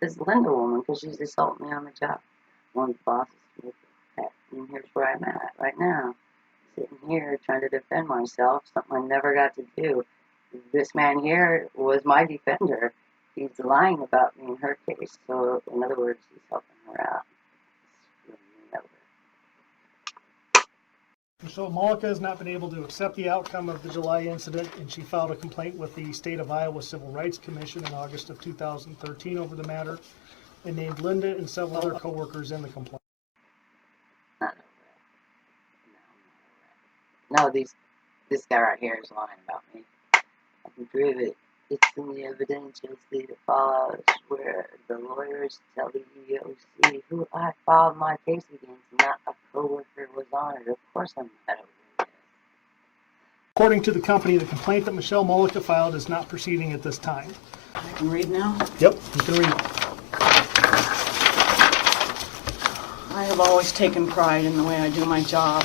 this Linda woman because she's assaulting me on the job. One of the bosses and here's where I'm at right now. Sitting here trying to defend myself, something I never got to do. This man here was my defender. He's lying about me in her case, so in other words, he's helping her out. Michelle Mullica has not been able to accept the outcome of the July incident, and she filed a complaint with the State of Iowa Civil Rights Commission in August of 2013 over the matter, and named Linda and several other coworkers in the complaint. No, this guy right here is lying about me. I can prove it. It's in the evidence you'll see that follows where the lawyers tell the EEOC who I filed my case against, not a coworker was on it. Of course I'm not over it. According to the company, the complaint that Michelle Mullica filed is not proceeding at this time. I can read now? Yep, you can read. I have always taken pride in the way I do my job.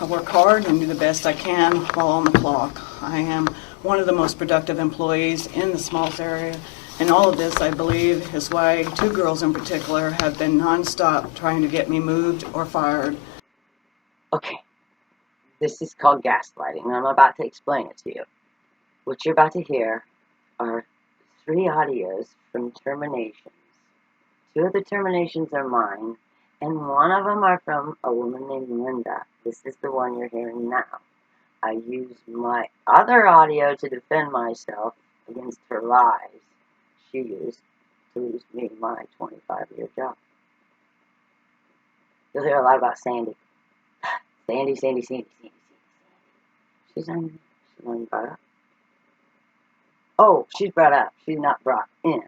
I work hard and do the best I can while on the clock. I am one of the most productive employees in the Smalls area, and all of this, I believe, is why two girls in particular have been nonstop trying to get me moved or fired. Okay, this is called gaslighting, and I'm about to explain it to you. What you're about to hear are 3 audios from terminations. 2 of the terminations are mine, and 1 of them are from a woman named Linda. This is the one you're hearing now. I used my other audio to defend myself against her lies she used to lose me my 25-year job. You'll hear a lot about Sandy. Sandy. She's not brought up. Oh, she's brought up. She's not brought in.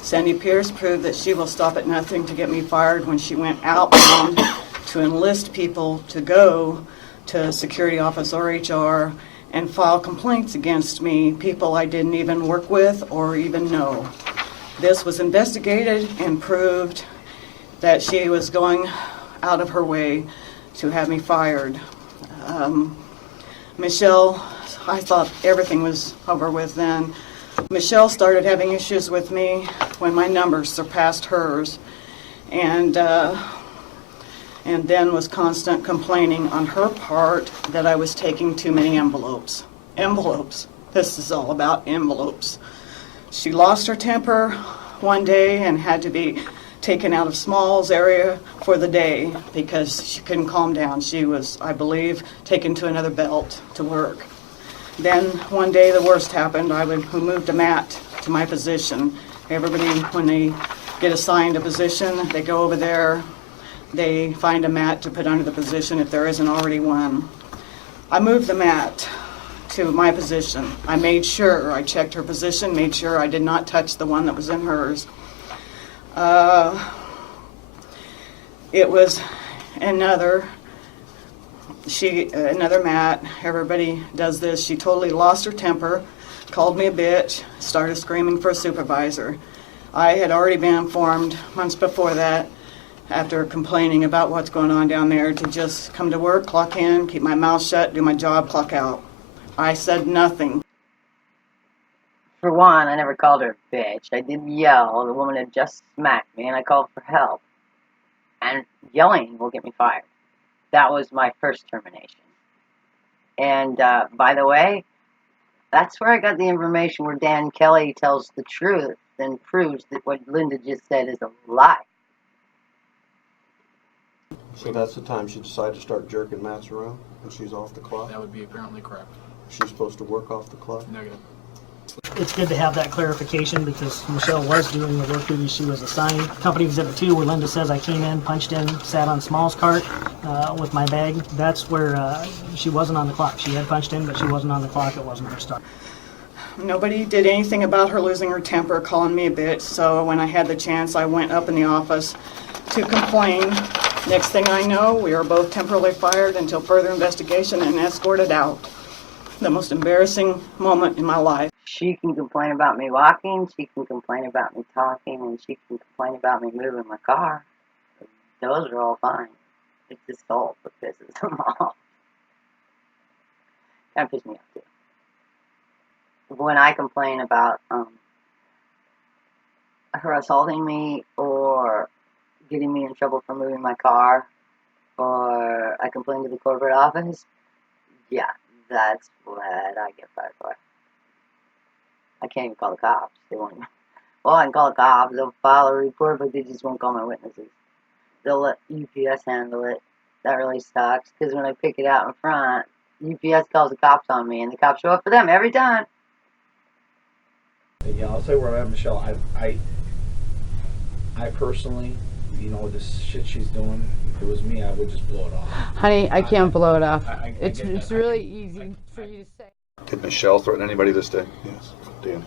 Sandy Pierce proved that she will stop at nothing to get me fired when she went outbound to enlist people to go to a security office or HR and file complaints against me, people I didn't even work with or even know. This was investigated and proved that she was going out of her way to have me fired. Michelle, I thought everything was over with then. Michelle started having issues with me when my numbers surpassed hers, and then was constant complaining on her part that I was taking too many envelopes. Envelopes. This is all about envelopes. She lost her temper one day and had to be taken out of Smalls area for the day because she couldn't calm down. She was, I believe, taken to another belt to work. Then one day the worst happened. We moved a mat to my position. Everybody, when they get assigned a position, they go over there, they find a mat to put under the position if there isn't already one. I moved the mat to my position. I made sure, I checked her position, made sure I did not touch the one that was in hers. It was another mat. Everybody does this. She totally lost her temper, called me a bitch, started screaming for a supervisor. I had already been informed months before that, after complaining about what's going on down there, to just come to work, clock in, keep my mouth shut, do my job, clock out. I said nothing. For one, I never called her a bitch. I did yell. The woman had just smacked me, and I called for help. And yelling will get me fired. That was my first termination. And by the way, that's where I got the information where Dan Kelly tells the truth and proves that what Linda just said is a lie. So that's the time she decided to start jerking Matt's around when she's off the clock? That would be apparently correct. She's supposed to work off the clock? Negative. It's good to have that clarification because Michelle was doing the work duties she was assigned. Company Exhibit 2, where Linda says I came in, punched in, sat on Small's cart with my bag. That's where she wasn't on the clock. She had punched in, but she wasn't on the clock. It wasn't her start. Nobody did anything about her losing her temper, calling me a bitch, so when I had the chance, I went up in the office to complain. Next thing I know, we were both temporarily fired until further investigation and escorted out. The most embarrassing moment in my life. She can complain about me walking, she can complain about me talking, and she can complain about me moving my car. Those are all fine. It's the salt that pisses them off. That pisses me off too. When I complain about her assaulting me or getting me in trouble for moving my car or I complain to the corporate office, yeah, that's what I get fired for. I can't even call the cops. They won't. Well, I can call the cops. They'll file a report, but they just won't call my witnesses. They'll let UPS handle it. That really sucks, because when I pick it out in front, UPS calls the cops on me, and the cops show up for them every time. Yeah, I'll tell you where I'm at, Michelle. I personally, you know, this shit she's doing, if it was me, I would just blow it off. Honey, I can't blow it off. It's It's really easy for you to say. Did Michelle threaten anybody this day? Yes. Dan?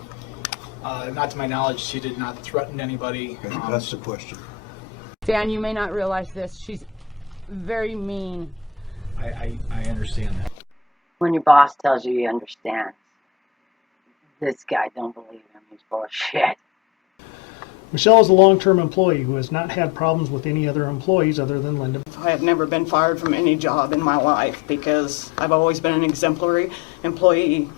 Not to my knowledge, she did not threaten anybody. Okay, that's the question. Dan, you may not realize this. She's very mean. I understand that. When your boss tells you he understands, this guy don't believe him. He's full of shit. Michelle is a long-term employee who has not had problems with any other employees other than Linda. I have never been fired from any job in my life because I've always been an exemplary employee.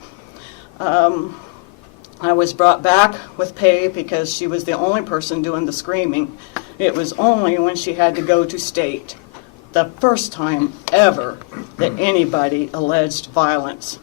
I was brought back with pay because she was the only person doing the screaming. It was only when she had to go to state, the first time ever that anybody alleged violence.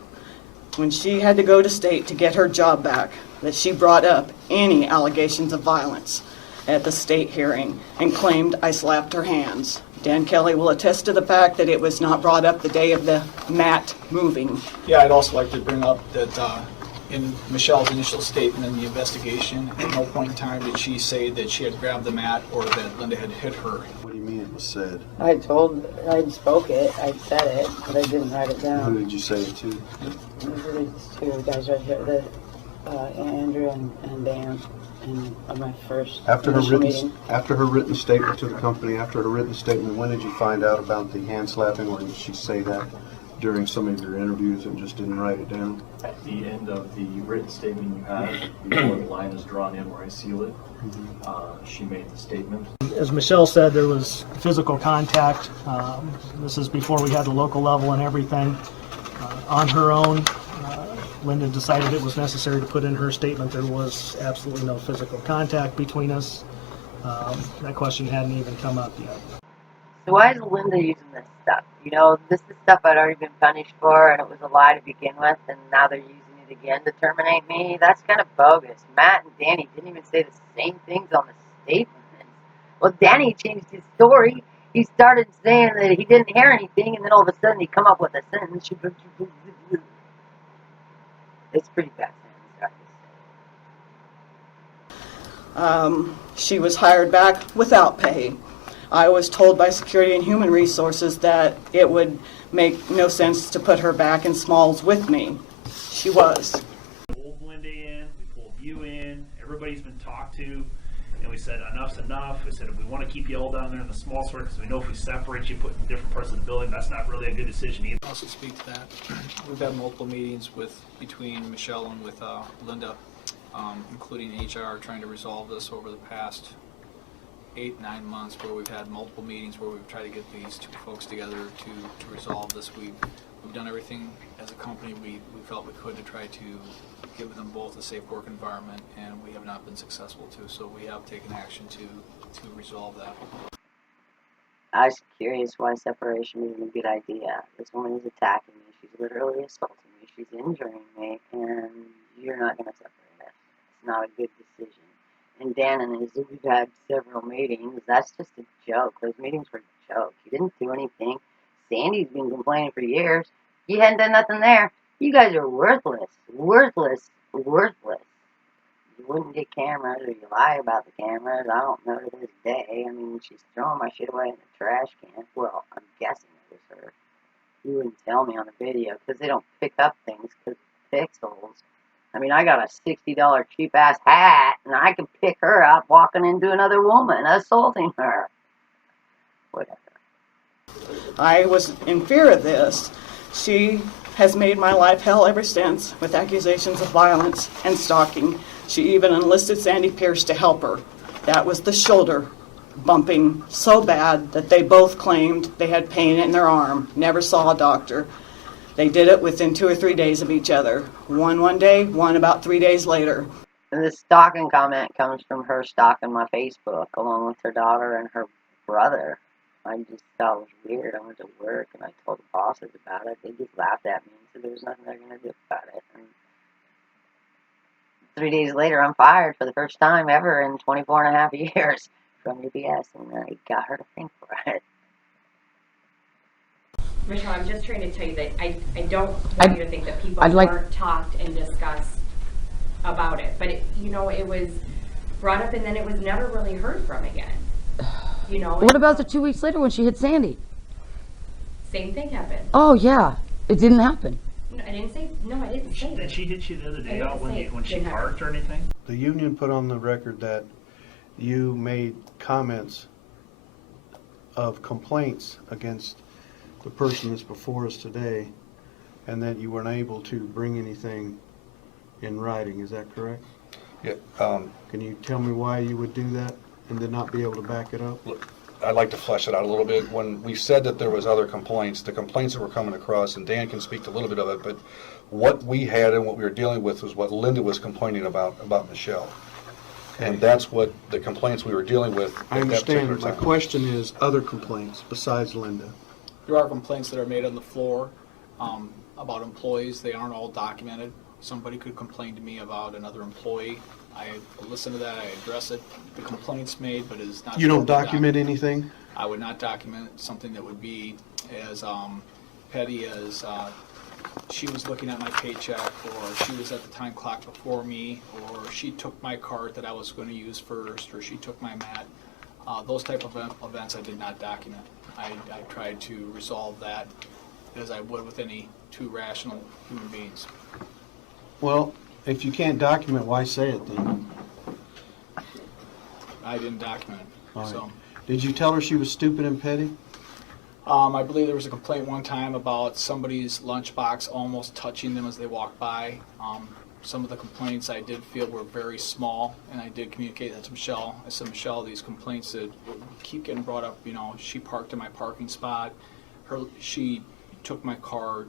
When she had to go to state to get her job back, that she brought up any allegations of violence at the state hearing and claimed I slapped her hands. Dan Kelly will attest to the fact that it was not brought up the day of the mat moving. Yeah, I'd also like to bring up that in Michelle's initial statement in the investigation, at no point in time did she say that she had grabbed the mat or that Linda had hit her. What do you mean it was said? I spoke it, I said it, but I didn't write it Who down. did you say it to? These are these two guys right here, Andrew and Dan, and my first After her initial written meeting. after her written statement to the company, after her written statement, when did you find out about the hand slapping, or did she say that during some of your interviews and just didn't write it down? At the end of the written statement you have, before the line is drawn in where I seal it, she made the statement. As Michelle said, there was physical contact. This is before we had the local level and everything. On her own, Linda decided it was necessary to put in her statement there was absolutely no physical contact between us. That question hadn't even come up yet. So why is Linda using this stuff? You know, this is stuff I'd already been punished for, and it was a lie to begin with, and now they're using it again to terminate me. That's kind of bogus. Matt and Danny didn't even say the same things on the statement. Well, Danny changed his story. He started saying that he didn't hear anything, and then all of a sudden he'd come up with a sentence. It's pretty bad. She was hired back without pay. I was told by Security and Human Resources that it would make no sense to put her back in Smalls with me. She was. We pulled Linda in, we pulled you in, everybody's been talked to, and we said enough's enough. We said if we want to keep you all down there in the small store, because we know if we separate you, put in different parts of the building, that's not really a good decision either. I'll also speak to that. We've had multiple meetings between Michelle and with Linda, including HR, trying to resolve this over the past 8-9 months, where we've had multiple meetings where we've tried to get these two folks together to resolve this. We've done everything as a company we felt we could to try to give them both a safe work environment, and we have not been successful to. So we have taken action to resolve that. I was curious why separation isn't a good idea. This woman is attacking me. She's literally assaulting me. She's injuring me, and you're not going to separate us. It's not a good decision. And Dan and his, we've had several meetings. That's just a joke. Those meetings were a joke. He didn't do anything. Sandy's been complaining for years. He hadn't done nothing there. You guys are worthless. Worthless. Worthless. You wouldn't get cameras, or you lie about the cameras. I don't know to this day. I mean, she's throwing my shit away in the trash can. Well, I'm guessing it was her. You wouldn't tell me on the video, because they don't pick up things because of pixels. I mean, I got a $60 cheap-ass hat, and I can pick her up walking into another woman, assaulting her. Whatever. I was in fear of this. She has made my life hell ever since, with accusations of violence and stalking. She even enlisted Sandy Pierce to help her. That was the shoulder bumping so bad that they both claimed they had pain in their arm, never saw a doctor. They did it within 2 or 3 days of each other. One day, one about 3 days later. And this stalking comment comes from her stalking my Facebook along with her daughter and her brother. I just thought it was weird. I went to work and I told the bosses about it. They just laughed at me and said there was nothing they're going to do about it. And 3 days later, I'm fired for the first time ever in 24 and a half years from UPS, and I got her to think for it. Michelle, I'm just trying to tell you that I don't want you to think that people weren't talked and discussed about it. But, it was brought up and then it was never really heard from again. What about the 2 weeks later when she hit Sandy? Same thing happened. Oh, yeah. It didn't happen. I didn't say Did that. she hit you the other day out when she didn't parked or anything? The union put on the record that you made comments of complaints against the person that's before us today, and that you weren't able to bring anything in writing. Is that correct? Yeah, Can you tell me why you would do that and did not be able to back it up? look, I'd like to flesh it out a little bit. When we said that there was other complaints, the complaints that were coming across, and Dan can speak to a little bit of it, but what we had and what we were dealing with was what Linda was complaining about Michelle. And that's what the complaints we were dealing with I at that particular understand. My time. question is other complaints besides Linda. There are complaints that are made on the floor about employees. They aren't all documented. Somebody could complain to me about another employee. I listen to that, I address it. The complaint's made, but it is not. You don't document anything? I would not document something that would be as petty as she was looking at my paycheck, or she was at the time clock before me, or she took my cart that I was going to use first, or she took my mat. Those type of events I did not document. I tried to resolve that as I would with any two rational human beings. Well, if you can't document, why say it then? I didn't document it. All right. So, Did you tell her she was stupid and petty? I believe there was a complaint one time about somebody's lunchbox almost touching them as they walked by. Some of the complaints I did feel were very small, and I did communicate that to Michelle. I said, Michelle, these complaints that keep getting brought up, she parked in my parking spot. She took my card.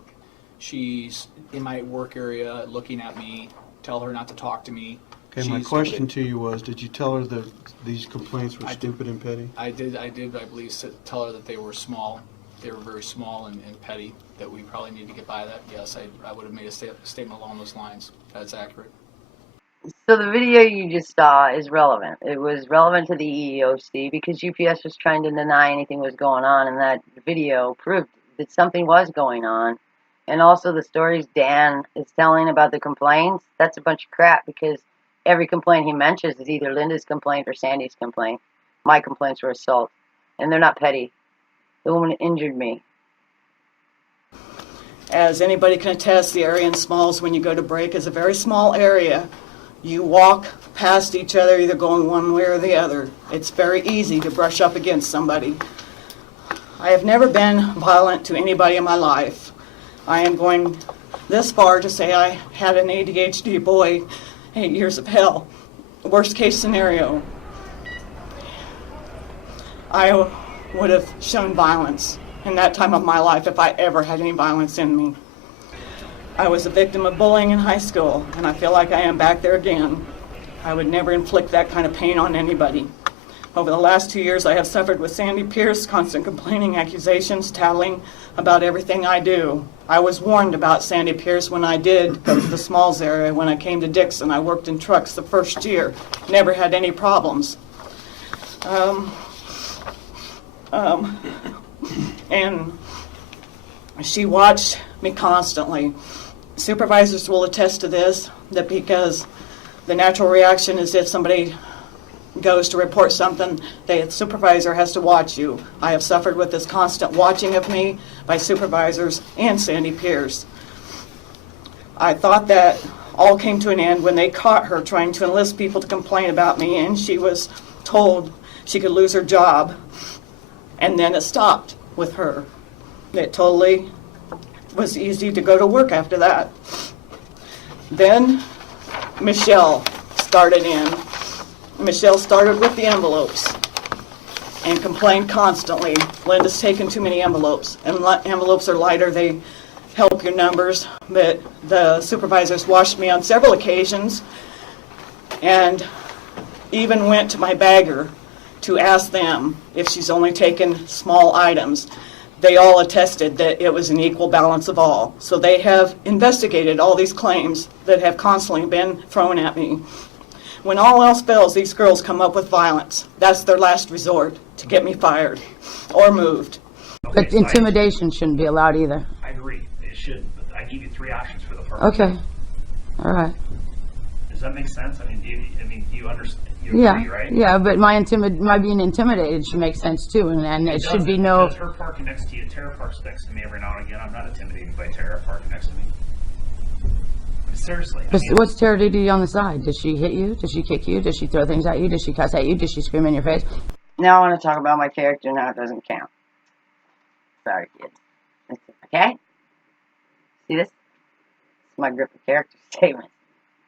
She's in my work area looking at me. Tell her not to talk to me. Okay, my question to you was, did you tell her that these complaints were stupid and petty? I did, I believe, tell her that they were small. They were very small and petty, that we probably need to get by that. Yes, I would have made a statement along those lines. That's accurate. So the video you just saw is relevant. It was relevant to the EEOC because UPS was trying to deny anything was going on, and that video proved that something was going on. And also the stories Dan is telling about the complaints, that's a bunch of crap because every complaint he mentions is either Linda's complaint or Sandy's complaint. My complaints were assault, and they're not petty. The woman injured me. As anybody can attest, the area in Smalls when you go to break is a very small area. You walk past each other, either going one way or the other. It's very easy to brush up against somebody. I have never been violent to anybody in my life. I am going this far to say I had an ADHD boy, 8 years of hell. Worst case scenario. I would have shown violence in that time of my life if I ever had any violence in me. I was a victim of bullying in high school, and I feel like I am back there again. I would never inflict that kind of pain on anybody. Over the last 2 years, I have suffered with Sandy Pierce, constant complaining, accusations, tattling about everything I do. I was warned about Sandy Pierce when I did go to the Smalls area. When I came to Dixon, I worked in trucks the first year. Never had any problems. And she watched me constantly. Supervisors will attest to this, that because the natural reaction is if somebody goes to report something, the supervisor has to watch you. I have suffered with this constant watching of me by supervisors and Sandy Pierce. I thought that all came to an end when they caught her trying to enlist people to complain about me, and she was told she could lose her job. And then it stopped with her. It totally was easy to go to work after that. Then Michelle started in. Michelle started with the envelopes and complained constantly. Linda's taken too many envelopes, and envelopes are lighter. They help your numbers, but the supervisors watched me on several occasions and even went to my bagger to ask them if she's only taken small items. They all attested that it was an equal balance of all. So they have investigated all these claims that have constantly been thrown at me. When all else fails, these girls come up with violence. That's their last resort to get me fired or moved. But intimidation shouldn't be allowed either. I agree, it shouldn't, but I give you 3 options for the purpose. Okay. All right. Does that make sense? I mean, do you understand? You Yeah. agree, right? Yeah, but my being intimidated should make sense too, and it should be no. Because her parking next to you, Tara parks next to me every now and again. I'm not intimidated by Tara parking next to me. Seriously. I mean, What's Tara do to you on the side? Did she hit you? Did she kick you? Did she throw things at you? Did she cuss at you? Did she scream in your face? Now I want to talk about my character and how it doesn't count. Sorry, kids. Okay? See this? This is my grip of character statements.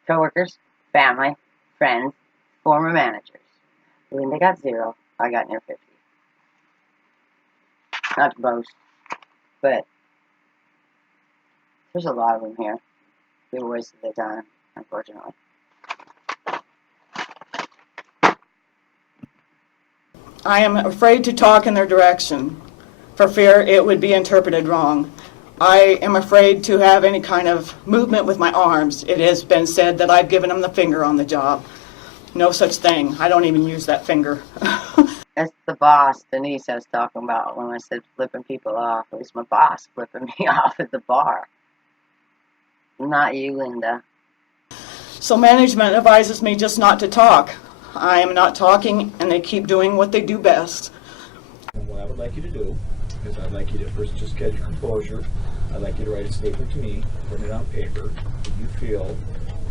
Coworkers, family, friends, former managers. Linda got 0. I got near 50. Not to boast, but there's a lot of them here. They wasted their time, unfortunately. I am afraid to talk in their direction for fear it would be interpreted wrong. I am afraid to have any kind of movement with my arms. It has been said that I've given them the finger on the job. No such thing. I don't even use that finger. That's the boss Denise I was talking about when I said flipping people off. It was my boss flipping me off at the bar. Not you, Linda. So management advises me just not to talk. I am not talking, and they keep doing what they do best. And what I would like you to do is I'd like you to first just get your composure. I'd like you to write a statement to me, put it on paper, that you feel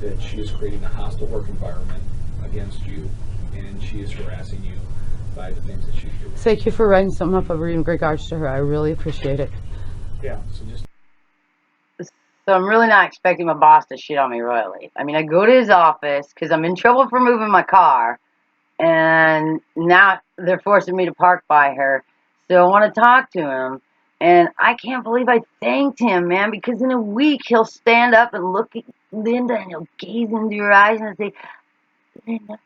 that she is creating a hostile work environment against you, and she is harassing you by the things that she's doing. Thank you for writing something up in regards to her. I really appreciate it. Yeah, so just... So I'm really not expecting my boss to shit on me royally. I mean, I go to his office because I'm in trouble for moving my car, and now they're forcing me to park by her. So I want to talk to him, and I can't believe I thanked him, man, because in a week he'll stand up and look at Linda, and he'll gaze into her eyes and say, Linda,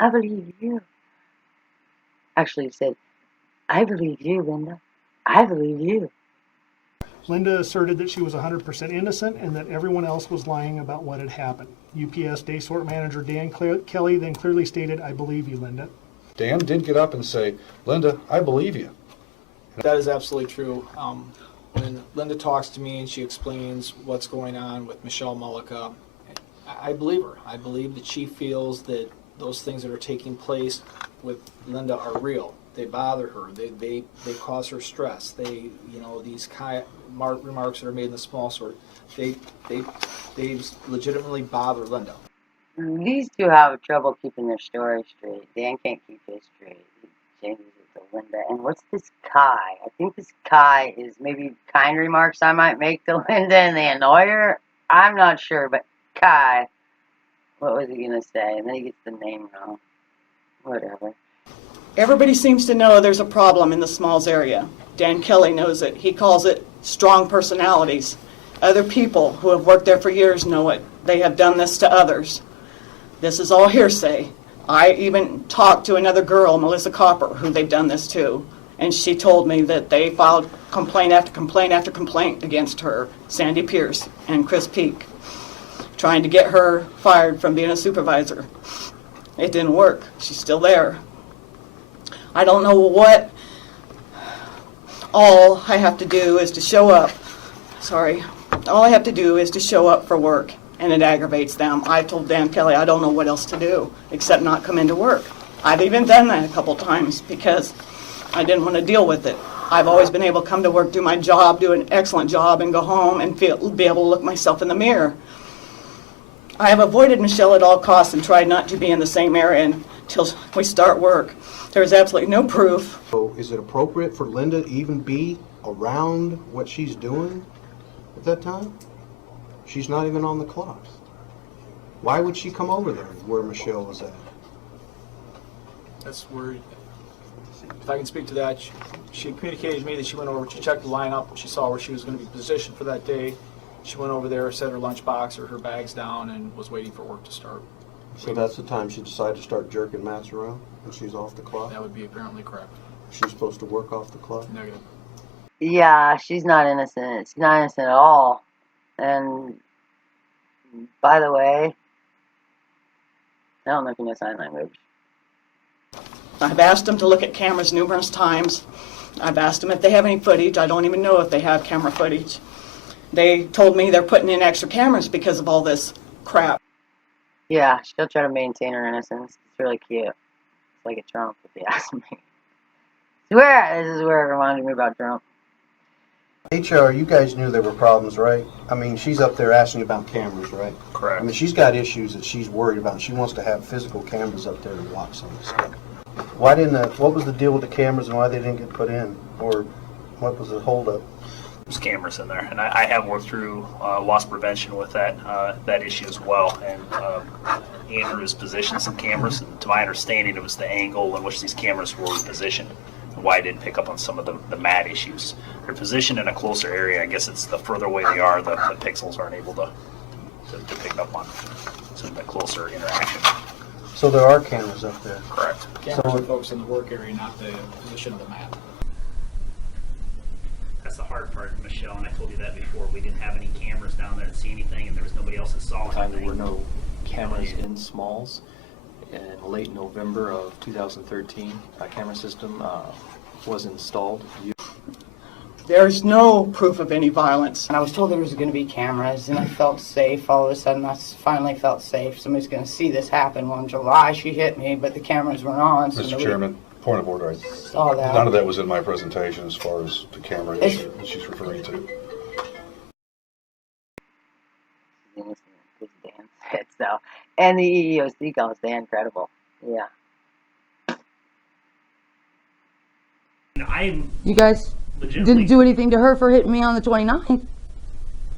I believe you. Actually, he said, I believe you, Linda. I believe you. Linda asserted that she was 100% innocent and that everyone else was lying about what had happened. UPS Day Sort Manager Dan Kelly then clearly stated, I believe you, Linda. Dan did get up and say, Linda, I believe you. That is absolutely true. When Linda talks to me and she explains what's going on with Michelle Mullica, I believe her. I believe that she feels that those things that are taking place with Linda are real. They bother her. They cause her stress. These remarks that are made in the small sort, they legitimately bother Linda. These two have trouble keeping their story straight. Dan can't keep his straight. He changes it to Linda. And what's this Kai? I think this Kai is maybe kind remarks I might make to Linda and they annoy her. I'm not sure, but Kai, what was he going to say? And then he gets the name wrong. Whatever. Everybody seems to know there's a problem in the Smalls area. Dan Kelly knows it. He calls it strong personalities. Other people who have worked there for years know it. They have done this to others. This is all hearsay. I even talked to another girl, Melissa Copper, who they've done this to, and she told me that they filed complaint after complaint after complaint against her, Sandy Pierce and Chris Peak, trying to get her fired from being a supervisor. It didn't work. She's still there. I don't know what. All I have to do is to show up. Sorry. All I have to do is to show up for work, and it aggravates them. I told Dan Kelly I don't know what else to do except not come into work. I've even done that a couple times because I didn't want to deal with it. I've always been able to come to work, do my job, do an excellent job, and go home and be able to look myself in the mirror. I have avoided Michelle at all costs and tried not to be in the same area until we start work. There is absolutely no proof. So is it appropriate for Linda to even be around what she's doing at that time? She's not even on the clock. Why would she come over there where Michelle was at? That's where, if I can speak to that, she communicated to me that she went over, she checked the lineup, she saw where she was going to be positioned for that day. She went over there, set her lunchbox or her bags down, and was waiting for work to start. So that's the time she decided to start jerking Matt's around, and she's off the clock? That would be apparently correct. She's supposed to work off the clock? Negative. Yeah, she's not innocent. She's not innocent at all. And by the way, I don't know if you know sign language. I've asked them to look at cameras numerous times. I've asked them if they have any footage. I don't even know if they have camera footage. They told me they're putting in extra cameras because of all this crap. Yeah, she'll try to maintain her innocence. It's really cute. It's like a Trump, if you ask me. Swear, this is where it reminded me about Trump. HR, you guys knew there were problems, right? I mean, she's up there asking about cameras, right? Correct. I mean, she's got issues that she's worried about. She wants to have physical cameras up there to watch some of this stuff. Why didn't what was the deal with the cameras and why they didn't get put in? Or what was the holdup? There's cameras in there, and I have worked through loss prevention with that issue as well. And Andrew has positioned some cameras, and to my understanding, it was the angle in which these cameras were positioned and why I didn't pick up on some of the MAT issues. They're positioned in a closer area. I guess it's the further away they are, the pixels aren't able to pick up on some of the closer interaction. So there are cameras up there. Correct. Cameras are focused on the work area, not the position of the map. That's the hard part, Michelle, and I told you that before. We didn't have any cameras down there to see anything, and there was nobody else that saw There anything. were no cameras in Smalls. In late November of 2013, a camera system was installed. There's no proof of any violence. And I was told there was going to be cameras, and I felt safe. All of a sudden, I finally felt safe. Somebody's going to see this happen. Well, in July, she hit me, but the cameras weren't on. So Mr. nobody Chairman, point of order. saw that. None of that was in my presentation as far as the camera issue that she's referring to. Innocent, as Dan said so. And the EEOC calls Dan credible. Yeah. I'm You guys legitimately didn't do anything to her for hitting me on the 29th.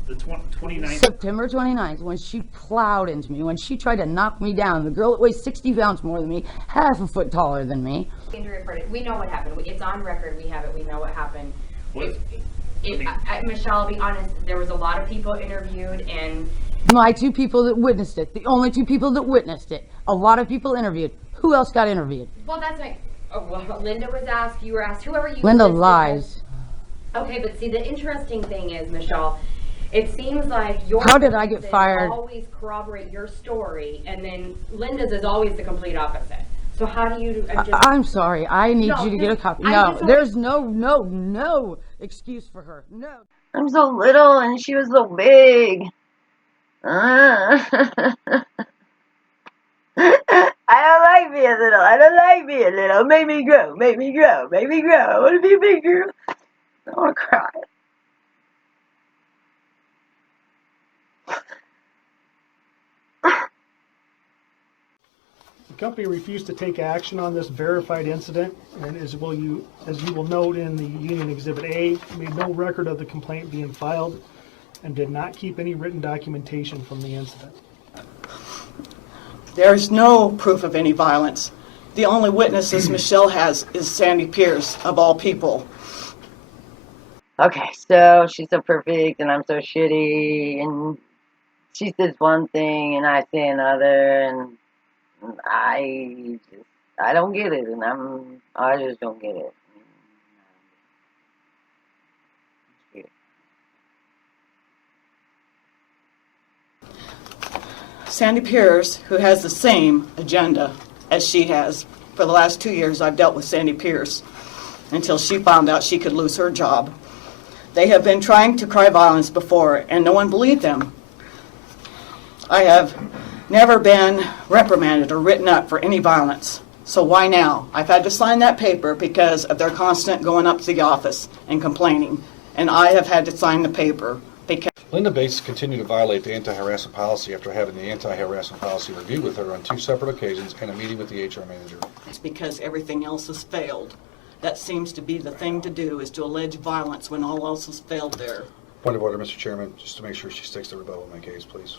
the 29th. September 29th, when she plowed into me, when she tried to knock me down. The girl that weighs 60 pounds more than me, half a foot taller than me. Andrew reported. We know what happened. It's on record. We have it. We know what happened. What? Michelle, I'll be honest. There was a lot of people interviewed, and My two people that witnessed it, the only two people that witnessed it. A lot of people interviewed. Who else got interviewed? well, that's my. Oh, well, Linda was asked. You were asked. Whoever you. Linda listed lies. Okay, but see, the interesting thing is, Michelle, it seems like your How did I get voices fired? always corroborate your story, and then Linda's is always the complete opposite. So how do you? I'm sorry. I need No, you to get a this- copy. I No, just- there's no excuse for her. No. I'm so little and she was so big. I don't like being little. I don't like being little. Make me grow. Make me grow. Make me grow. I want to be a big girl. I want to cry. The company refused to take action on this verified incident, and as you will note in the Union Exhibit A, made no record of the complaint being filed, and did not keep any written documentation from the incident. There's no proof of any violence. The only witnesses Michelle has is Sandy Pierce, of all people. Okay, so she's so perfect and I'm so shitty, and she says one thing and I say another, and I don't get it, and I just don't get it. Sandy Pierce, who has the same agenda as she has. For the last 2 years, I've dealt with Sandy Pierce until she found out she could lose her job. They have been trying to cry violence before, and no one believed them. I have never been reprimanded or written up for any violence. So why now? I've had to sign that paper because of their constant going up to the office and complaining. And I have had to sign the paper because Linda Bates continued to violate the anti-harassment policy after having the anti-harassment policy reviewed with her on 2 separate occasions and a meeting with the HR manager. it's because everything else has failed. That seems to be the thing to do, is to allege violence when all else has failed there. Point of order, Mr. Chairman, just to make sure she sticks to rebuttal in my case, please.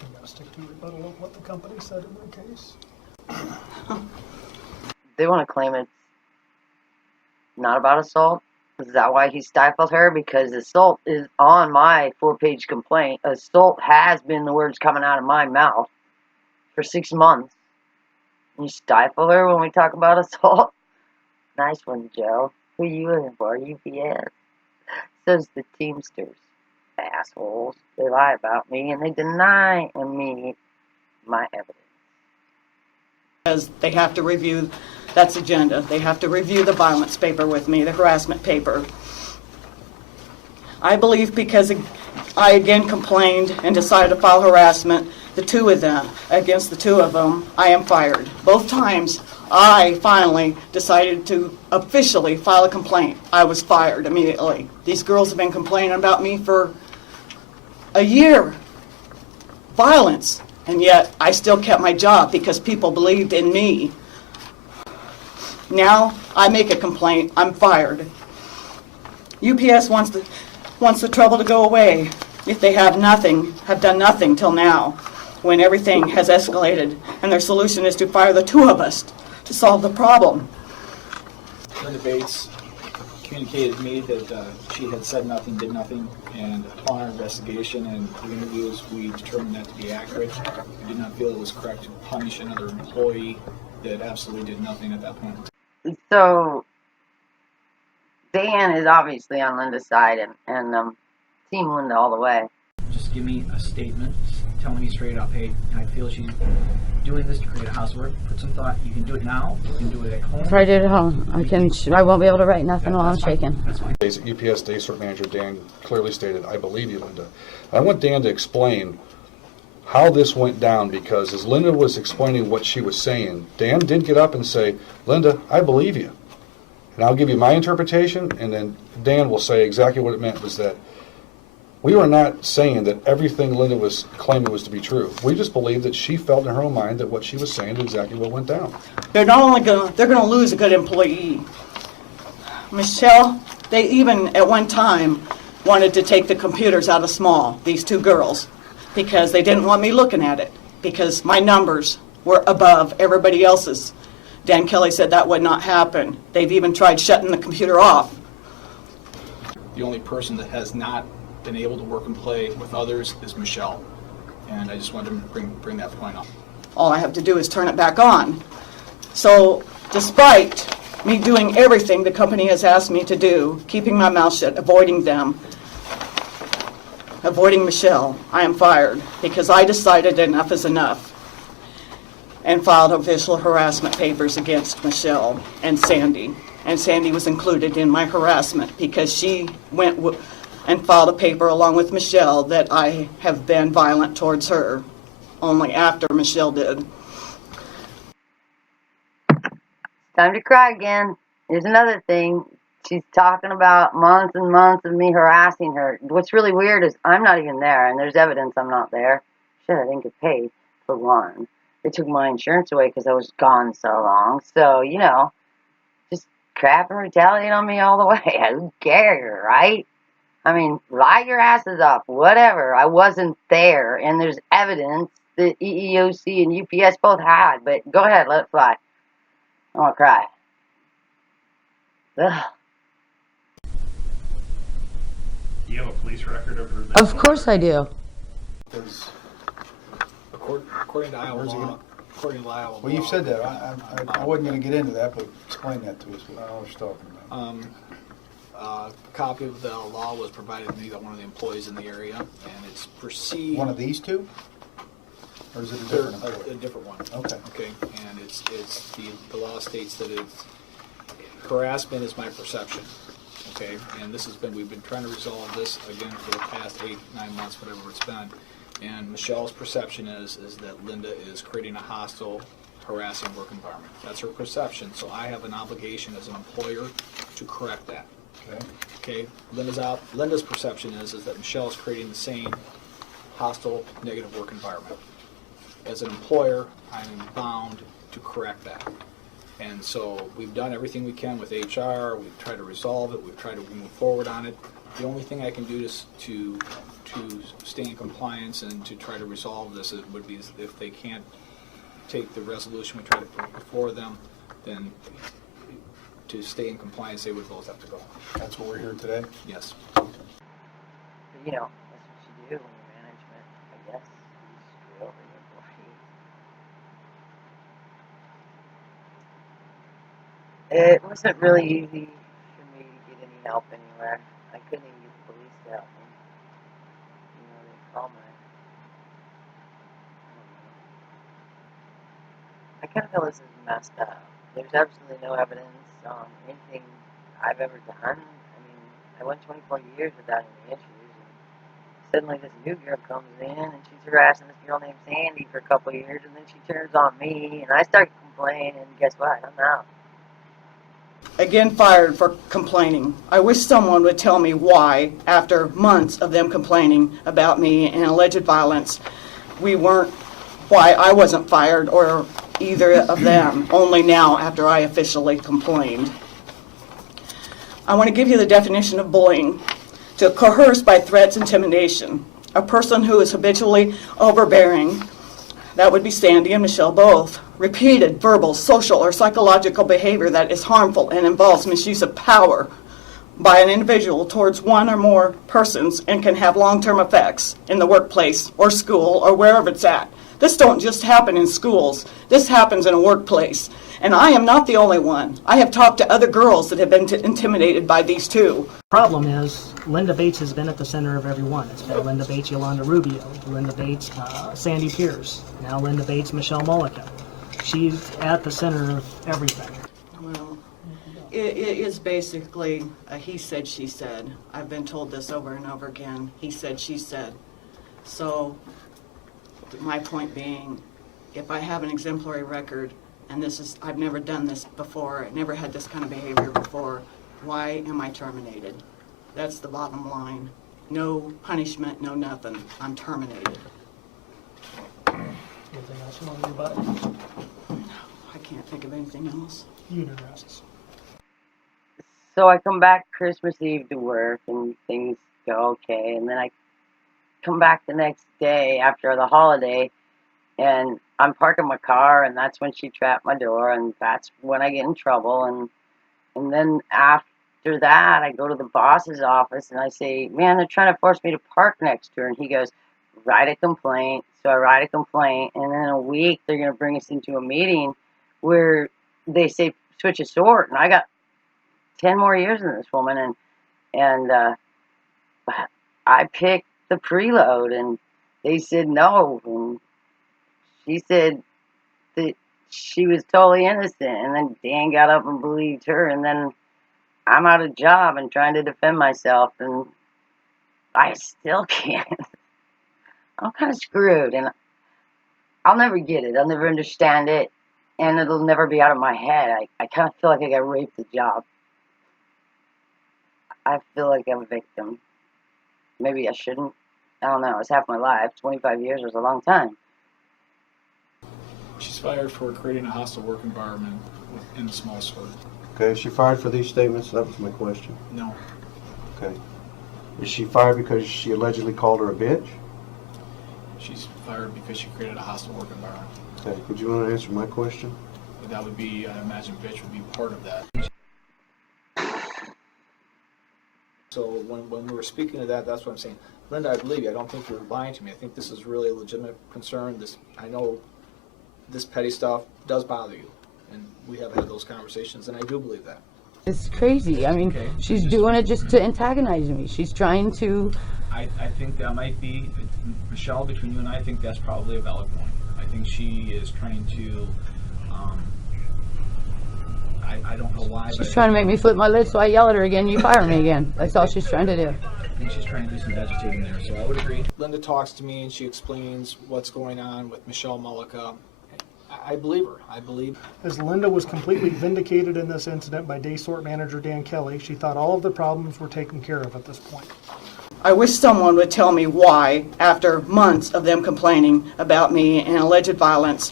I'm going to stick to rebuttal of what the company said in their case. They want to claim it's not about assault. Is that why he stifled her? Because assault is on my 4-page complaint. Assault has been the words coming out of my mouth for 6 months. You stifle her when we talk about assault? Nice one, Joe. Who you in for, UPS? Says the Teamsters. Assholes. They lie about me and they deny me my evidence. Because they have to review, that's agenda. They have to review the violence paper with me, the harassment paper. I believe because I again complained and decided to file harassment, against the two of them, I am fired. Both times, I finally decided to officially file a complaint. I was fired immediately. These girls have been complaining about me for a year. Violence. And yet, I still kept my job because people believed in me. Now, I make a complaint, I'm fired. UPS wants the trouble to go away if they have done nothing till now, when everything has escalated, and their solution is to fire the two of us to solve the problem. Linda Bates communicated to me that she had said nothing, did nothing, and upon our investigation and the interviews, we determined that to be accurate. We did not feel it was correct to punish another employee that absolutely did nothing at that point. So, Dan is obviously on Linda's side, and Team Linda all the way. Just give me a statement telling me straight up, hey, I feel she's doing this to create a housework. Put some thought. You can do it now. You can do it at home. Try to do it at home. I won't be able to write nothing while I'm shaking. That's fine. UPS Day Sort Manager Dan clearly stated, I believe you, Linda. I want Dan to explain how this went down, because as Linda was explaining what she was saying, Dan did get up and say, Linda, I believe you. And I'll give you my interpretation, and then Dan will say exactly what it meant, was that we were not saying that everything Linda was claiming was to be true. We just believed that she felt in her own mind that what she was saying is exactly what went down. They're going to lose a good employee. Michelle, they even at one time wanted to take the computers out of Small, these two girls, because they didn't want me looking at it, because my numbers were above everybody else's. Dan Kelly said that would not happen. They've even tried shutting the computer off. The only person that has not been able to work and play with others is Michelle. And I just wanted to bring that point up. All I have to do is turn it back on. So despite me doing everything the company has asked me to do, keeping my mouth shut, avoiding them, avoiding Michelle, I am fired because I decided enough is enough and filed official harassment papers against Michelle and Sandy. And Sandy was included in my harassment because she went and filed a paper along with Michelle that I have been violent towards her, only after Michelle did. Time to cry again. Here's another thing. She's talking about months and months of me harassing her. What's really weird is I'm not even there, and there's evidence I'm not there. Shit, I didn't get paid, for one. They took my insurance away because I was gone so long. So, just crap and retaliate on me all the way. Who cares, right? I mean, lie your asses off, whatever. I wasn't there, and there's evidence that EEOC and UPS both had. But go ahead, let it fly. I want to cry. Ugh. Do you have a police record of her? Of course I do. Because, According to Iowa law, well, you've said that. I wasn't going to get into that, but explain that to us, what I was talking about. A copy of the law was provided to me by one of the employees in the area, and it's perceived... One of these two? Or is it a different employee? A different one. Okay. Okay, and it's the law states that harassment is my perception, okay? And we've been trying to resolve this, again, for the past 8-9 months, whatever it's been. And Michelle's perception is that Linda is creating a hostile, harassing work environment. That's her perception, so I have an obligation as an employer to correct that. Okay. Linda's perception is that Michelle is creating the same hostile, negative work environment. As an employer, I'm bound to correct that. And so we've done everything we can with HR. We've tried to resolve it. We've tried to move forward on it. The only thing I can do to stay in compliance and to try to resolve this would be if they can't take the resolution we try to put before them, then to stay in compliance, they would both have to go. That's what we're here today? Yes. That's what you do when you're management, I guess. You screw over your employees. It wasn't really easy for me to get any help anywhere. I couldn't even get the police to help me. They call my. I kind of feel this is messed up. There's absolutely no evidence on anything I've ever done. I mean, I went 24 years without any issues. Suddenly this new girl comes in and she's harassing this girl named Sandy for a couple of years, and then she turns on me and I start complaining, and guess what? I'm out. Again fired for complaining. I wish someone would tell me why, after months of them complaining about me and alleged violence, why I wasn't fired or either of them, only now after I officially complained. I want to give you the definition of bullying. To coerce by threats, intimidation. A person who is habitually overbearing, that would be Sandy and Michelle both. Repeated verbal, social, or psychological behavior that is harmful and involves misuse of power by an individual towards one or more persons and can have long-term effects in the workplace or school or wherever it's at. This don't just happen in schools. This happens in a workplace. And I am not the only one. I have talked to other girls that have been intimidated by these two. Problem is, Linda Bates has been at the center of every one. It's been Linda Bates, Yolanda Rubio, Linda Bates, Sandy Pierce, now Linda Bates, Michelle Mullica. She's at the center of everything. Well, it is basically a he said, she said. I've been told this over and over again. He said, she said. So, my point being, if I have an exemplary record, and I've never done this before, I never had this kind of behavior before, why am I terminated? That's the bottom line. No punishment, no nothing. I'm terminated. Anything else you want to do about it? I can't think of anything else. You address us. So I come back Christmas Eve to work and things go okay, and then I come back the next day after the holiday, and I'm parking my car, and that's when she trapped my door, and that's when I get in trouble. And then after that, I go to the boss's office, and I say, man, they're trying to force me to park next to her. And he goes, write a complaint. So I write a complaint, and then in a week, they're going to bring us into a meeting where they say, switch a sort. And I got 10 more years than this woman, and I picked the preload, and they said no, and she said that she was totally innocent, and then Dan got up and believed her, and then I'm out of job and trying to defend myself, and I still can't. I'm kind of screwed, and I'll never get it. I'll never understand it, and it'll never be out of my head. I kind of feel like I got raped the job. I feel like I'm a victim. Maybe I shouldn't. I don't know. It's half my life. 25 years was a long time. She's fired for creating a hostile work environment in the small store. Okay, is she fired for these statements? That was my question. No. Okay. Is she fired because she allegedly called her a bitch? She's fired because she created a hostile work environment. Okay, would you want to answer my question? But that would be, I imagine bitch would be part of that. So when we were speaking of that, that's what I'm saying. Linda, I believe you. I don't think you're lying to me. I think this is really a legitimate concern. I know this petty stuff does bother you, and we have had those conversations, and I do believe that. It's crazy. I mean, Okay. she's doing it just to antagonize me. She's trying to... I think that might be, Michelle, between you and I think that's probably a valid point. I think she is trying to, I don't know why, She's trying to make me flip my lid, so I yell at her again, you fire me again. That's all she's trying to do. I think she's trying to do some agitating there, so I would agree. Linda talks to me and she explains what's going on with Michelle Mullica. I believe her. I believe. As Linda was completely vindicated in this incident by Day Sort Manager Dan Kelly, she thought all of the problems were taken care of at this point. I wish someone would tell me why, after months of them complaining about me and alleged violence,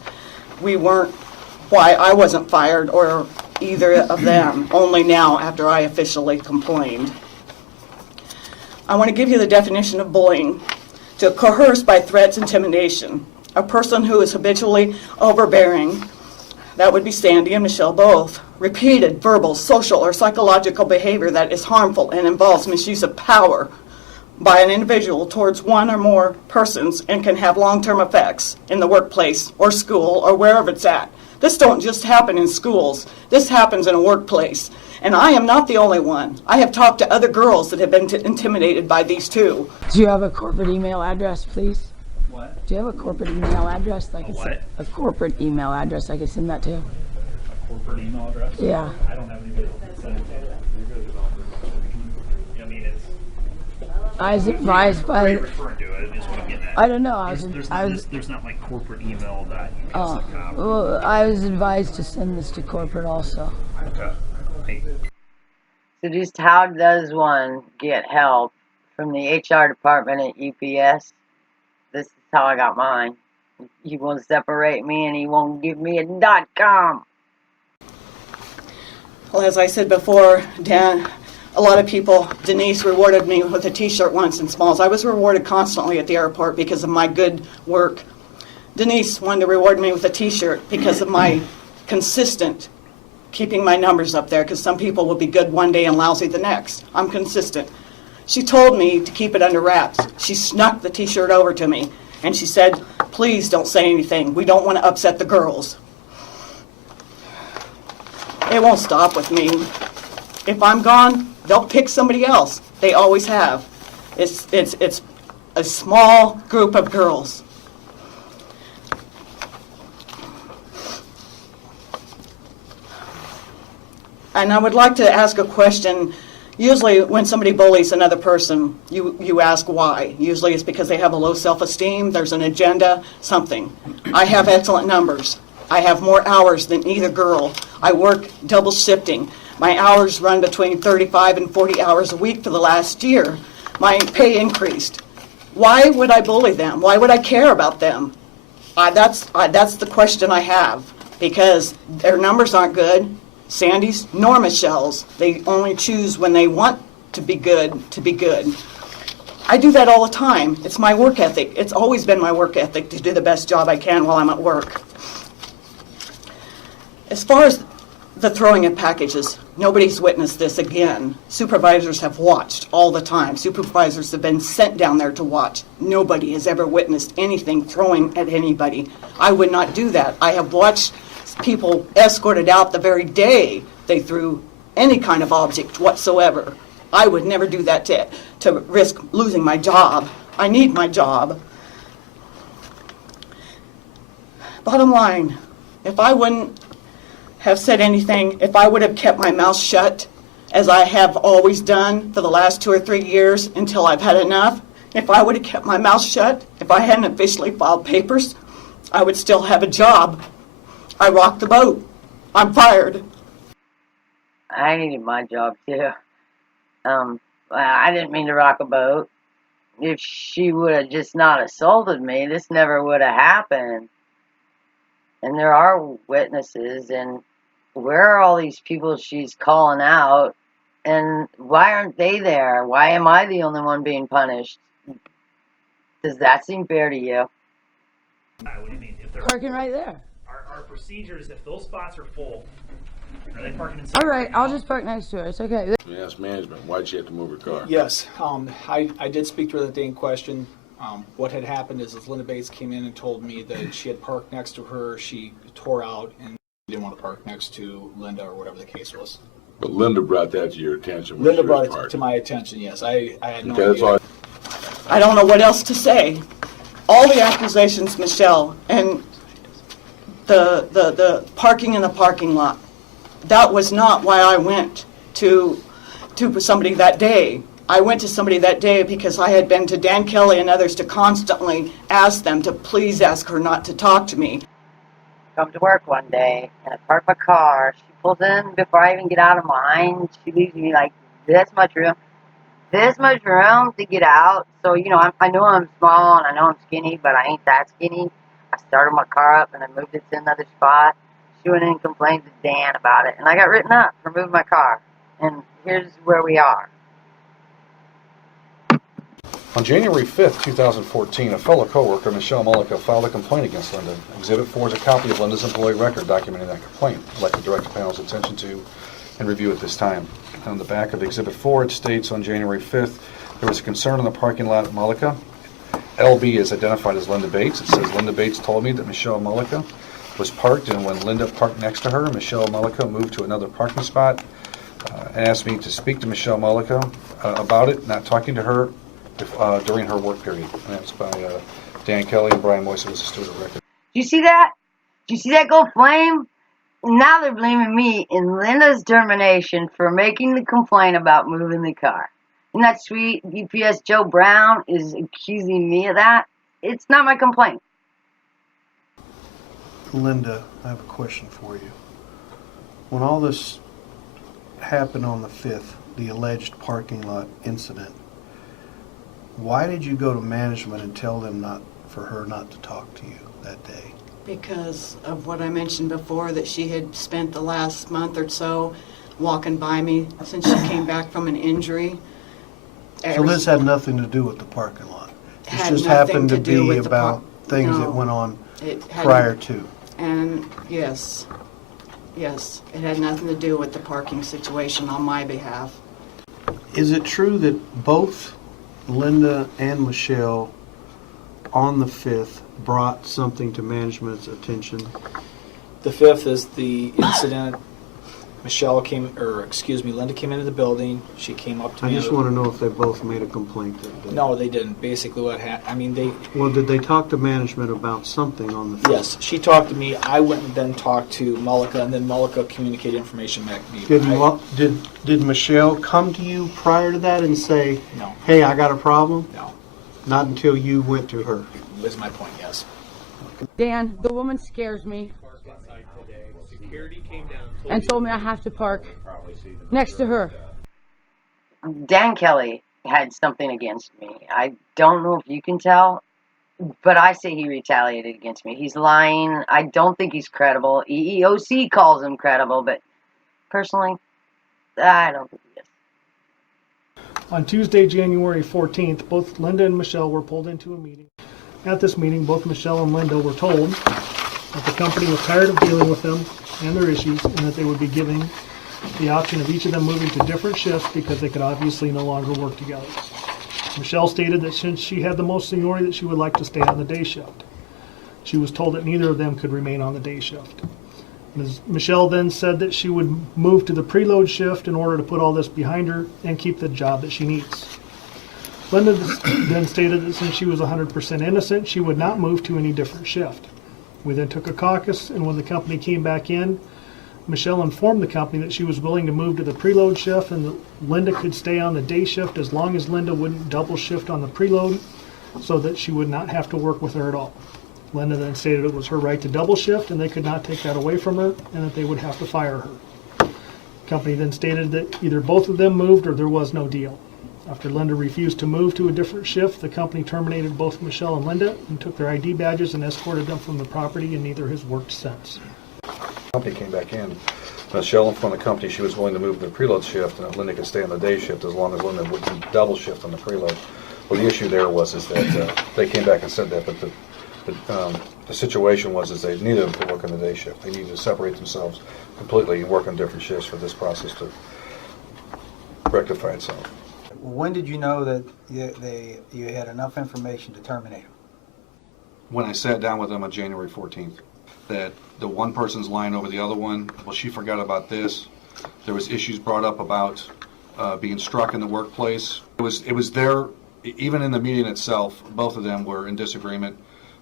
why I wasn't fired or either of them, only now after I officially complained. I want to give you the definition of bullying. To coerce by threats, intimidation. A person who is habitually overbearing, that would be Sandy and Michelle both. Repeated verbal, social, or psychological behavior that is harmful and involves misuse of power by an individual towards one or more persons and can have long-term effects in the workplace or school or wherever it's at. This don't just happen in schools. This happens in a workplace. And I am not the only one. I have talked to other girls that have been intimidated by these two. Do you have a corporate email address, please? What? Do you have a corporate email address? I could what? A corporate email address I could send that to? A corporate email address? Yeah. I don't have anybody to send it to. I mean, it's. I was advised What are you by. referring to? Is what I'm getting at. I don't know. There's not like corporate email.ups.com. Oh, well, I was advised to send this to corporate also. Okay. Hey, So just how does one get help from the HR department at UPS? This is how I got mine. He won't separate me and he won't give me a .com. Well, as I said before, Dan, a lot of people, Denise rewarded me with a t-shirt once in Smalls. I was rewarded constantly at the airport because of my good work. Denise wanted to reward me with a t-shirt because of my consistent keeping my numbers up there, because some people will be good one day and lousy the next. I'm consistent. She told me to keep it under wraps. She snuck the t-shirt over to me and she said, please don't say anything. We don't want to upset the girls. It won't stop with me. If I'm gone, they'll pick somebody else. They always have. It's a small group of girls. And I would like to ask a question. Usually when somebody bullies another person, you ask why. Usually it's because they have a low self-esteem, there's an agenda, something. I have excellent numbers. I have more hours than either girl. I work double shifting. My hours run between 35 and 40 hours a week for the last year. My pay increased. Why would I bully them? Why would I care about them? That's the question I have, because their numbers aren't good. Sandy's nor Michelle's. They only choose when they want to be good to be good. I do that all the time. It's my work ethic. It's always been my work ethic to do the best job I can while I'm at work. As far as the throwing of packages, nobody's witnessed this again. Supervisors have watched all the time. Supervisors have been sent down there to watch. Nobody has ever witnessed anything throwing at anybody. I would not do that. I have watched people escorted out the very day they threw any kind of object whatsoever. I would never do that to risk losing my job. I need my job. Bottom line, if I wouldn't have said anything, if I would have kept my mouth shut, as I have always done for the last 2 or 3 years until I've had enough, if I would have kept my mouth shut, if I hadn't officially filed papers, I would still have a job. I rocked the boat. I'm fired. I needed my job too. I didn't mean to rock a boat. If she would have just not assaulted me, this never would have happened. And there are witnesses, and where are all these people she's calling out? And why aren't they there? Why am I the only one being punished? Does that seem fair to you? what do you mean? If they're Parking right there. our procedures, if those spots are full, are they parking inside? All right, I'll just park next to her. It's okay. You ask management, why'd she have to move her car? Yes, I did speak to her that day in question. What had happened is Linda Bates came in and told me that she had parked next to her, she tore out, and didn't want to park next to Linda or whatever the case was. But Linda brought that to your attention. when Linda she was brought it parking. to my attention, yes. I had no Okay, that's idea. all. I don't know what else to say. All the accusations, Michelle, and the parking in the parking lot, that was not why I went to somebody that day. I went to somebody that day because I had been to Dan Kelly and others to constantly ask them to please ask her not to talk to me. Come to work one day, and I park my car. She pulls in before I even get out of mine. She leaves me like this much room to get out. So, you know, I know I'm small and I know I'm skinny, but I ain't that skinny. I started my car up and I moved it to another spot. She went in and complained to Dan about it, and I got written up for moving my car. And here's where we are. On January 5th, 2014, a fellow coworker, Michelle Mullica, filed a complaint against Linda. Exhibit 4 is a copy of Linda's employee record documenting that complaint. I'd like to direct the panel's attention to and review at this time. On the back of Exhibit 4, it states on January 5th, there was a concern in the parking lot at Mullica. LB is identified as Linda Bates. It says, Linda Bates told me that Michelle Mullica was parked, and when Linda parked next to her, Michelle Mullica moved to another parking spot and asked me to speak to Michelle Mullica about it, not talking to her during her work period. And that's by Dan Kelly and Brian Moise was the steward of record. Do you see that? Do you see that go flame? Now they're blaming me in Linda's termination for making the complaint about moving the car. And that sweet UPS Joe Brown is accusing me of that. It's not my complaint. Linda, I have a question for you. When all this happened on the 5th, the alleged parking lot incident, why did you go to management and tell them for her not to talk to you that day? Because of what I mentioned before, that she had spent the last month or so walking by me since she came back from an injury. So this had nothing to do with the parking lot? It Had just nothing happened to to do be with the about things that no. went on It had- prior to? And yes, it had nothing to do with the parking situation on my behalf. Is it true that both Linda and Michelle on the 5th brought something to management's attention? The 5th is the incident. Linda came into the building. She came up to I me. just want to know if they both made a complaint that day. No, they didn't. Basically, what happened, Well, did they talk to management about something on the 5th? yes, she talked to me. I went and then talked to Mullica, and then Mullica communicated information back to me. Did Michelle come to you prior to that and say, No. hey, I got a problem? No. Not until you went to her? Was my point, yes. Dan, the woman scares me and told me I have to park next to her. Dan Kelly had something against me. I don't know if you can tell, but I say he retaliated against me. He's lying. I don't think he's credible. EEOC calls him credible, but personally, I don't think he is. On Tuesday, January 14th, both Linda and Michelle were pulled into a meeting. At this meeting, both Michelle and Linda were told that the company was tired of dealing with them and their issues, and that they would be giving the option of each of them moving to different shifts because they could obviously no longer work together. Michelle stated that since she had the most seniority, that she would like to stay on the day shift. She was told that neither of them could remain on the day shift. Michelle then said that she would move to the preload shift in order to put all this behind her and keep the job that she needs. Linda then stated that since she was 100% innocent, she would not move to any different shift. We then took a caucus, and when the company came back in, Michelle informed the company that she was willing to move to the preload shift and that Linda could stay on the day shift as long as Linda wouldn't double shift on the preload so that she would not have to work with her at all. Linda then stated it was her right to double shift and they could not take that away from her and that they would have to fire her. The company then stated that either both of them moved or there was no deal. After Linda refused to move to a different shift, the company terminated both Michelle and Linda and took their ID badges and escorted them from the property, and neither has worked since. The company came back in. Michelle informed the company she was willing to move to the preload shift and that Linda could stay on the day shift as long as Linda wouldn't double shift on the preload. Well, the issue there was that they came back and said that, but the situation was they neither of them could work on the day shift. They needed to separate themselves completely and work on different shifts for this process to rectify itself. When did you know that you had enough information to terminate them? When I sat down with them on January 14th, that the one person's lying over the other one, well, she forgot about this. There was issues brought up about being struck in the workplace. It was there, even in the meeting itself, both of them were in disagreement.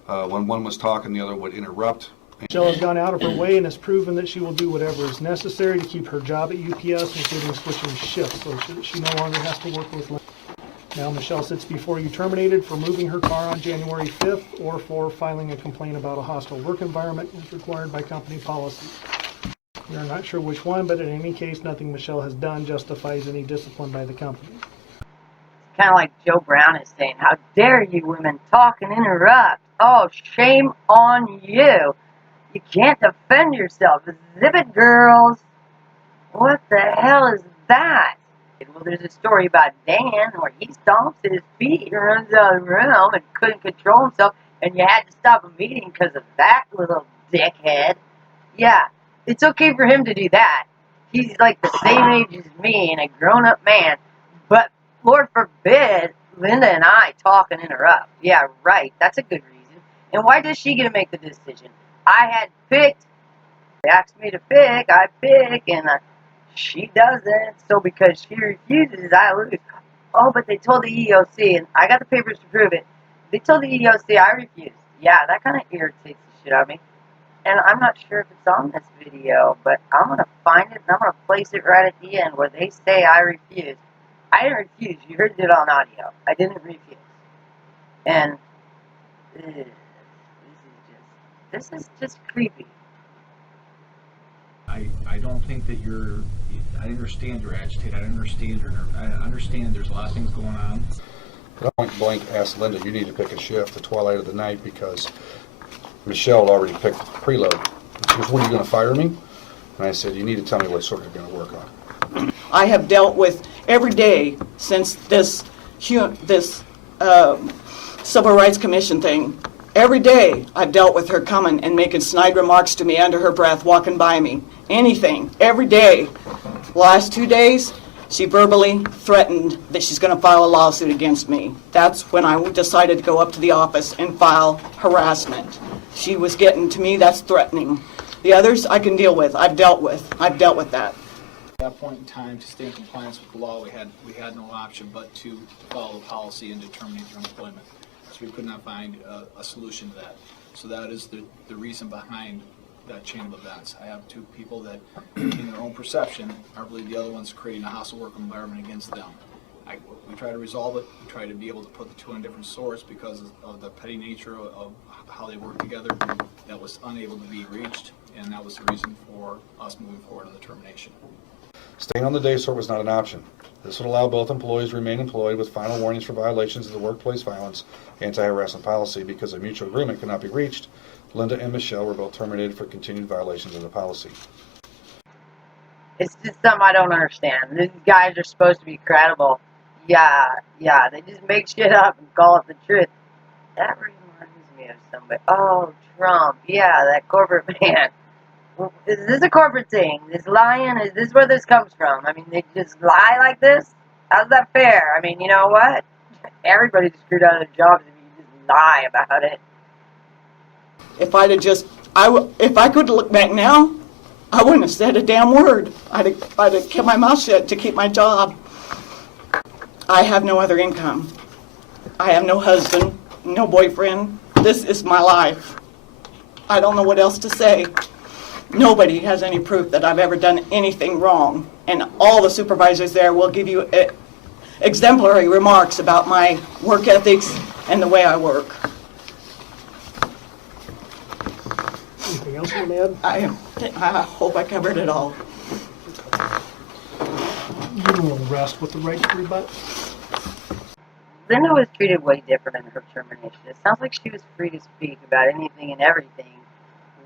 When one was talking, the other would interrupt. Michelle has gone out of her way and has proven that she will do whatever is necessary to keep her job at UPS, including switching shifts, so she no longer has to work with Linda. Now Michelle sits before you terminated for moving her car on January 5th or for filing a complaint about a hostile work environment as required by company policy. We are not sure which one, but in any case, nothing Michelle has done justifies any discipline by the company. Kind of like Joe Brown is saying, how dare you women talk and interrupt? Oh, shame on you. You can't defend yourself. Zip it, girls. What the hell is that? Well, there's a story about Dan where he stomps his feet and runs out of the room and couldn't control himself, and you had to stop a meeting because of that little dickhead. Yeah, it's okay for him to do that. He's like the same age as me and a grown-up man, but Lord forbid Linda and I talk and interrupt. Yeah, right, that's a good reason. And why does she get to make the decision? I had picked. They asked me to pick. I pick, and she doesn't. So because she refuses, I lose. Oh, but they told the EEOC, and I got the papers to prove it. They told the EEOC I refused. Yeah, that kind of irritates the shit out of me. And I'm not sure if it's on this video, but I'm going to find it, and I'm going to place it right at the end where they say I refused. I didn't refuse. You heard it on audio. I didn't refuse. And this is just creepy. I don't think that you're, I understand you're agitated, I understand you're nervous, I understand there's a lot of things going on. I point blank asked Linda, you need to pick a shift, the twilight of the night, because Michelle already picked preload. She goes, what, are you going to fire me? And I said, you need to tell me what sort you're going to work on. I have dealt with every day since this Civil Rights Commission thing. Every day I've dealt with her coming and making snide remarks to me under her breath, walking by me. Anything. Every day. Last 2 days, she verbally threatened that she's going to file a lawsuit against me. That's when I decided to go up to the office and file harassment. She was getting to me, that's threatening. The others I can deal with. I've dealt with that. At that point in time, to stay in compliance with the law, we had no option but to follow the policy and terminate your employment. So we could not find a solution to that. So that is the reason behind that chain of events. I have two people that, in their own perception, I believe the other one's creating a hostile work environment against them. We try to resolve it. We try to be able to put the two on different swords because of the petty nature of how they work together. That was unable to be reached, and that was the reason for us moving forward on the termination. Staying on the day sort was not an option. This would allow both employees to remain employed with final warnings for violations of the workplace violence anti-harassment policy. Because a mutual agreement could not be reached, Linda and Michelle were both terminated for continued violations of the policy. It's just something I don't understand. These guys are supposed to be credible. Yeah, they just make shit up and call it the truth. That reminds me of somebody. Oh, Trump. Yeah, that corporate man. Is this a corporate thing? This lying? Is this where this comes from? I mean, they just lie like this? How's that fair? I mean, you know what? Everybody's screwed out of their jobs if you just lie about it. If I could look back now, I wouldn't have said a damn word. I'd have kept my mouth shut to keep my job. I have no other income. I have no husband, no boyfriend. This is my life. I don't know what else to say. Nobody has any proof that I've ever done anything wrong. And all the supervisors there will give you exemplary remarks about my work ethics and the way I work. Anything else you want to add? I hope I covered it all. You will rest with the right to rebut. Linda was treated way different in her termination. It sounds like she was free to speak about anything and everything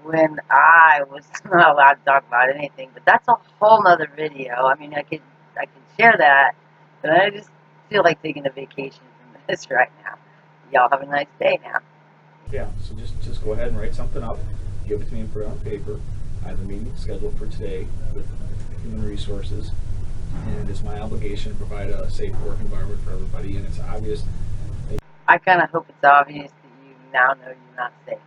when I was not allowed to talk about anything. But that's a whole nother video. I mean, I could share that, but I just feel like taking a vacation from this right now. Y'all have a nice day now. Yeah, so just go ahead and write something up, give it to me and put it on paper. I have a meeting scheduled for today with Human Resources, and it's my obligation to provide a safe work environment for everybody, and it's obvious. I kind of hope it's obvious that you now know you're not safe.